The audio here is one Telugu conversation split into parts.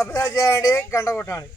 సబ్స్క్రైబ్ చేయండి, గంట కొట్టండి.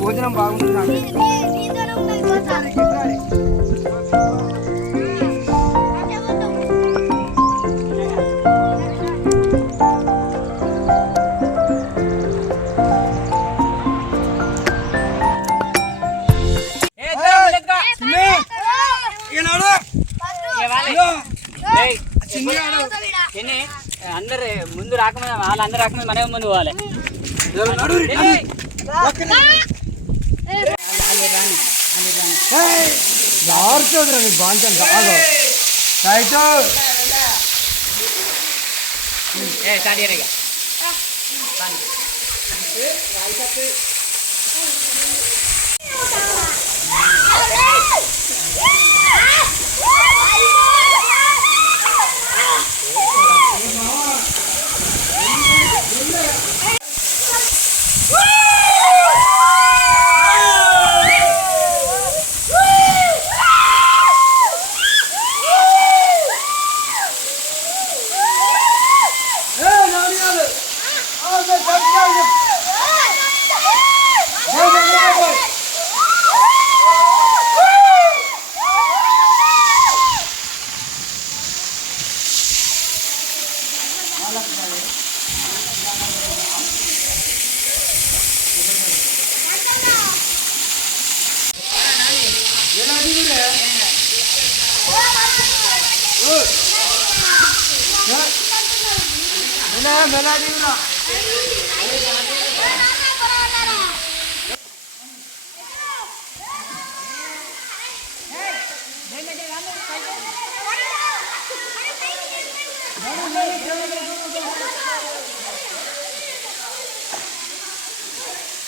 భోజనం బాగుంటుంది. అందరు ముందు రాకముందు వాళ్ళందరూ రాకముందు మనమే ముందు పోవాలి.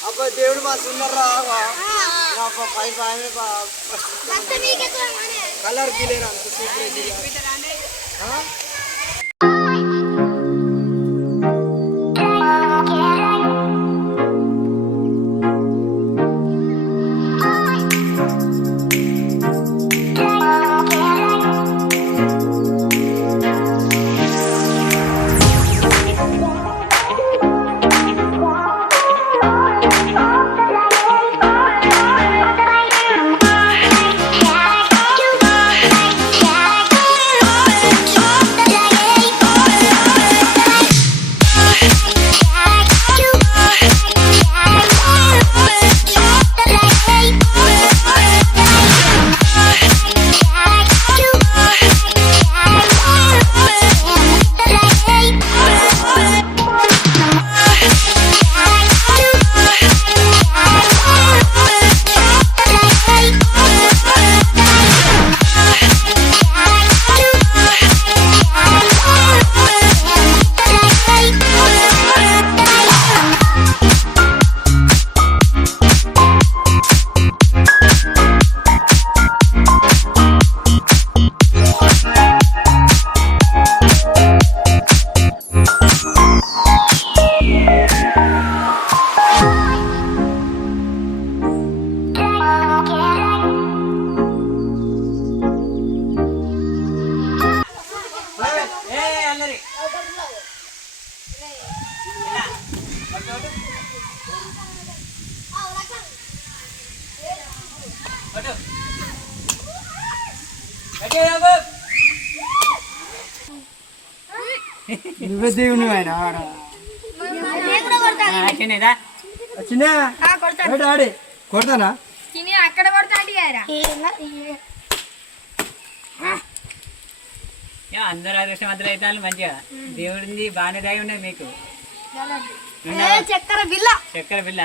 అబ్బా దేవుడు మా సుందర్రా కలర్ గిలేరా అంత సూపర్. నువ్వే దేవుని ఆయన చిన్న ఆడి కొడతానా అక్కడ కొడతా అందరూ అదృష్టవంతులు అవుతాను మంచిగా దేవుడిది బాగానే దాగి ఉన్నది మీకు చక్కెర బిల్ల చక్కెర బిల్ల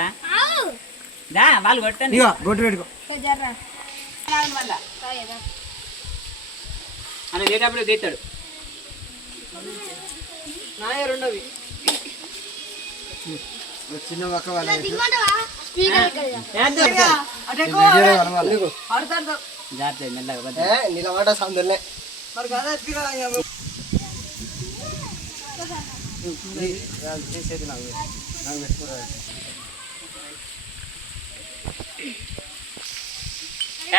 దా వాళ్ళు కొట్టండి ఇగో గొట్టు పెట్టుకో అని తీసేటప్పుడు తీస్తాడు నాయరున్నవి చిన్న పక్క వాళ్ళ జాగ్రత్త మెల్లగా నిలబడ సందులే మరి కదా చేసేది నాకు పెట్టుకోరా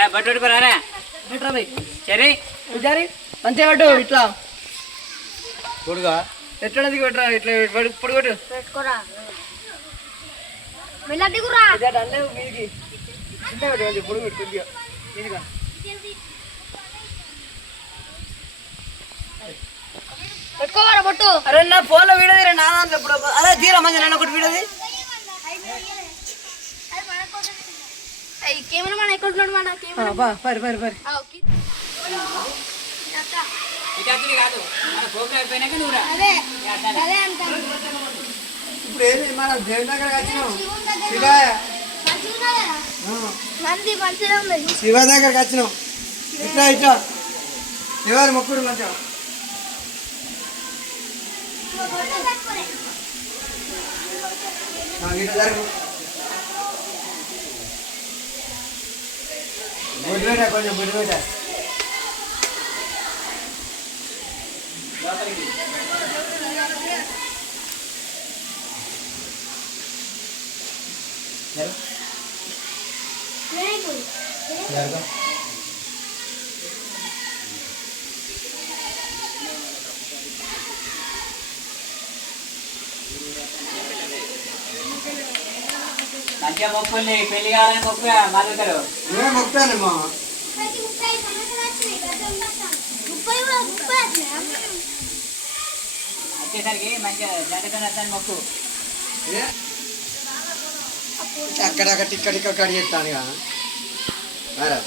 బట్టు పెట్టుకోరారా సరే మంచిగా పట్టు ఇట్లా పొడుగా ఎట్లది కొట్టరా ఇట్లా పొడి కొట్టు పెట్టుకోరా మెల్లటిగురా అల్లే మీదికి చిన్న పెట్టు పొడి పెట్టు కొద్దిగా మీదిగా పెట్టుకోవారా బొట్టు అరే నా ఫోన్లో వీడియో తీరా నా దాంట్లో ఇప్పుడు అరే తీరా మంచి నన్ను ఒకటి వీడియోది కెమెరా మన ఎక్కడ ఉన్నాడు మన కెమెరా పరి పరి పరి ఇటు కాదు మన ప్రోగ్రామ్ అయిపోయినాక నువ్వు రా అదే అదే అంటాను ఇప్పుడు ఏంటి మన దేవుని దగ్గరకు వచ్చినాం శివాయ మంది మంచిగా ఉంది శివ దగ్గరకు వచ్చినాం ఇట్లా ఇట్లా ఎవరు మొక్కుడు మంచిగా ఇట్లా జరుగు బొడ్డు పెట్టా కొంచెం బొడ్డు పెట్టా మంచిగా మొక్కుల్ని పెళ్లి కావాలని మొక్కు మరుగుతారు నువ్వే మొక్కుతానమ్మా వచ్చేసరికి మంచిగా జంటతో వస్తాను మొక్కు అక్కడక్కడ టిక్క టిక్క కడి చేస్తాను ఇక మరా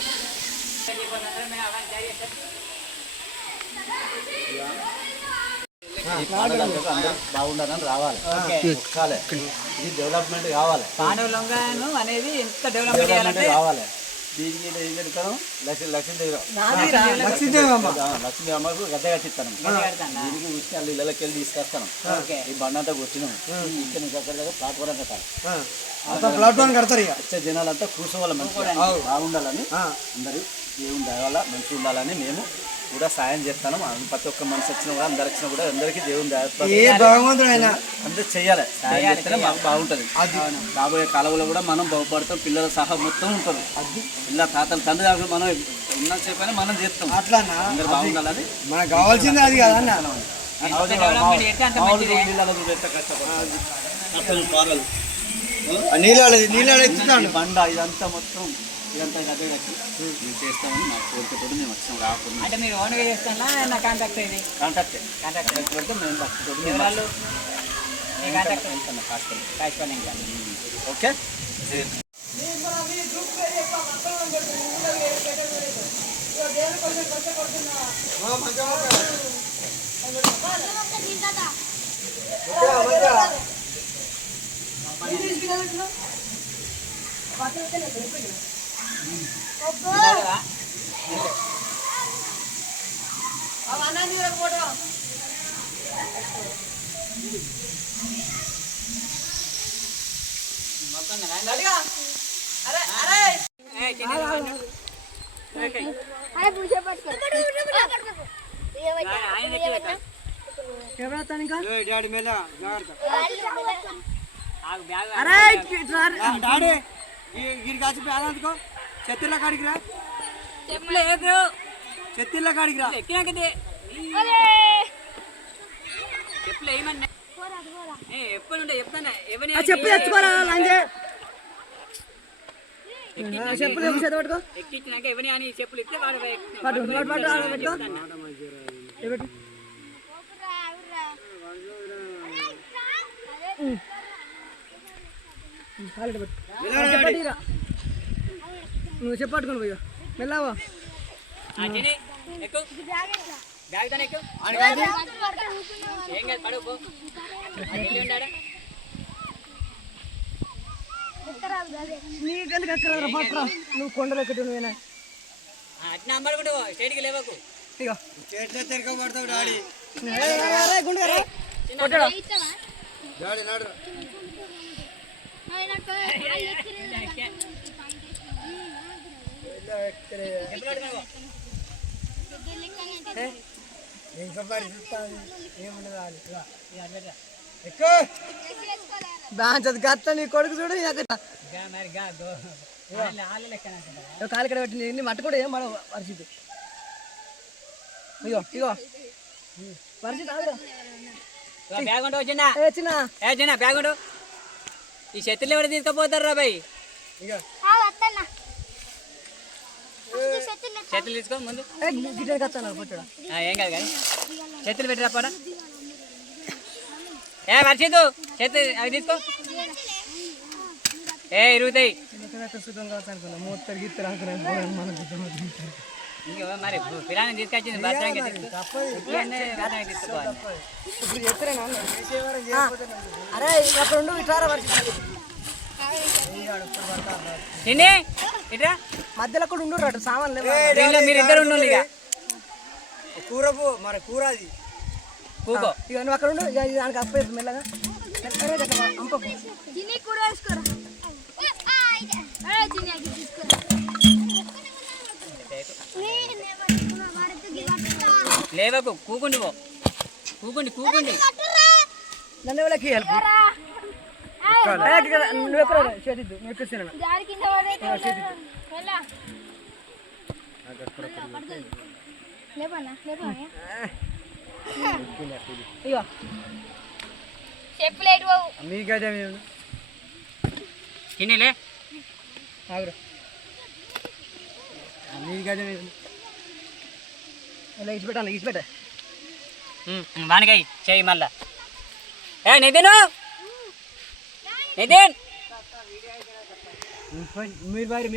బాగుండాలని రావాలి ఇది డెవలప్మెంట్ కావాలి పాండవులంగాను అనేది ఎంత డెవలప్మెంట్ చేయాలంటే కావాలి దీనికి ఏం చెప్తాను లక్ష్మీ అమ్మకు గద్ద కట్టిస్తాను దీనికి ఉచ్చి వాళ్ళు ఇళ్ళకి వెళ్ళి తీసుకొస్తాను ఈ బండి అంతా కొట్టినాం ఇక్కడ నుంచి అక్కడ దగ్గర ప్లాట్ఫారం కట్టాలి ప్లాట్ఫామ్ కడతారు ఇక వచ్చే జనాలంతా కూర్చోవాలి మంచిగా బాగుండాలని అందరూ దేవుని దయవల్ల మంచిగా ఉండాలని మేము కూడా సాయం చేస్తాను ప్రతి ఒక్క మనిషి వచ్చినా కూడా అందరు వచ్చినా కూడా అందరికీ దేవుని భగవంతుడు అందరూ చెయ్యాలి సాయం చేస్తేనే మాకు బాగుంటుంది రాబోయే కాలంలో కూడా మనం బాగుపడతాం పిల్లల సహా మొత్తం ఉంటారు ఇలా తాతలు తండ్రి దాకా మనం ఉన్న చెప్పని మనం చేస్తాం అట్లా అందరు బాగుండాలని మనకు కావాల్సింది అది కదన్న నీళ్ళు బండ ఇదంతా మొత్తం ఇదంతా అదే కట్టి మేము చేస్తామని మా కోరికతో మేము వచ్చాం రాకుండా అంటే మీరు ఓన్గా చేస్తానా నా కాంటాక్ట్ ఇది కాంటాక్ట్ పెడితే మేము భక్తితో వాళ్ళు మీ కాంటాక్ట్ హాస్పిటల్ ఇంకా ఓకే డాడీ మేళ బ్యాగ్ డాడీ గిరికి వచ్చి పేద అందుకో చెత్తిళ్ళ కాడికి రా చెత్తిళ్ళ కాడికి రా ఎక్కినాకదే చెప్పులు ఏమన్నా ఎప్పుడు ఉండే చెప్తాను ఎవరిని చెప్పు తెచ్చుకోరా లంగే చెప్పులు చేత పట్టుకో ఎక్కించినాక ఎవరి అని చెప్పులు ఇస్తే వాడు పట్టు పట్టు పట్టు ఆడ పెట్టుకో ఏ పెట్టు కాలు పెట్టు చెప్పట్టిరా నువ్వు చెప్పట్టుకోను పోయి మెల్లవా ఎక్కువ బ్యాగ్ దాని ఎక్కువ ఏం కాదు పడుకో ఉన్నాడా నీకెందుకు ఎక్కడ పట్టురా నువ్వు కొండలు ఎక్కటి నువ్వేనా అట్లా అమ్మడుకుంటూ స్టేట్కి లేవకు ఇక బాగా గత్త నీ కొడుకు చూడు కాలు ఇక్కడ పెట్టింది ఇన్ని మట్టు కూడా ఏం పడవు పరిస్థితి ఇగో ఇగో పరిస్థితి బ్యాగ్ ఉంటూ వచ్చిందా చిన్న చిన్న బ్యాగ్ ఉంటూ ఈ చేతులు ఎవరు తీసుకుపోతారు రా బాయ్ చేతులు తీసుకో ముందు ఏం కాదు కానీ చేతులు పెట్టిరా పోరా ఏ వర్షితు చేతులు అవి తీసుకో ఏ ఇరుగుతాయి ఇంకో మరి పిల్లని తీసుకొచ్చింది భద్రంగా తీసుకోవాలి అరే అక్కడ ఉండు ఇట్లా తిని ఇట్రా మధ్యలో కూడా ఉండు రాడు సామాన్లు దీనిలో మీరు ఇద్దరు ఉండు ఇక కూరపు మరి కూర అది కూకో ఇక నువ్వు అక్కడ ఉండు ఇక దానికి అప్పేది మెల్లగా అంపకు తిని కూర వేసుకోరా తిని తీసుకోరా లేవకు కూకుండి పో కూకుండి కూకుండి నన్ను ఎవరికి హెల్ప్ నువ్వు ఎక్కడ చేతిద్దు నువ్వు ఎక్కిస్తున్నాను ఇగో చెప్పులేటు బాబు మీకైతే మేము తినిలే ఆగురా మీకైతే మేము ఇలా ఇచ్చిపెట్టాలి ఇచ్చిపెట్ట వానికాయ చెయ్యి మళ్ళా ఏ నితిన్ నితిన్ మీరు బారి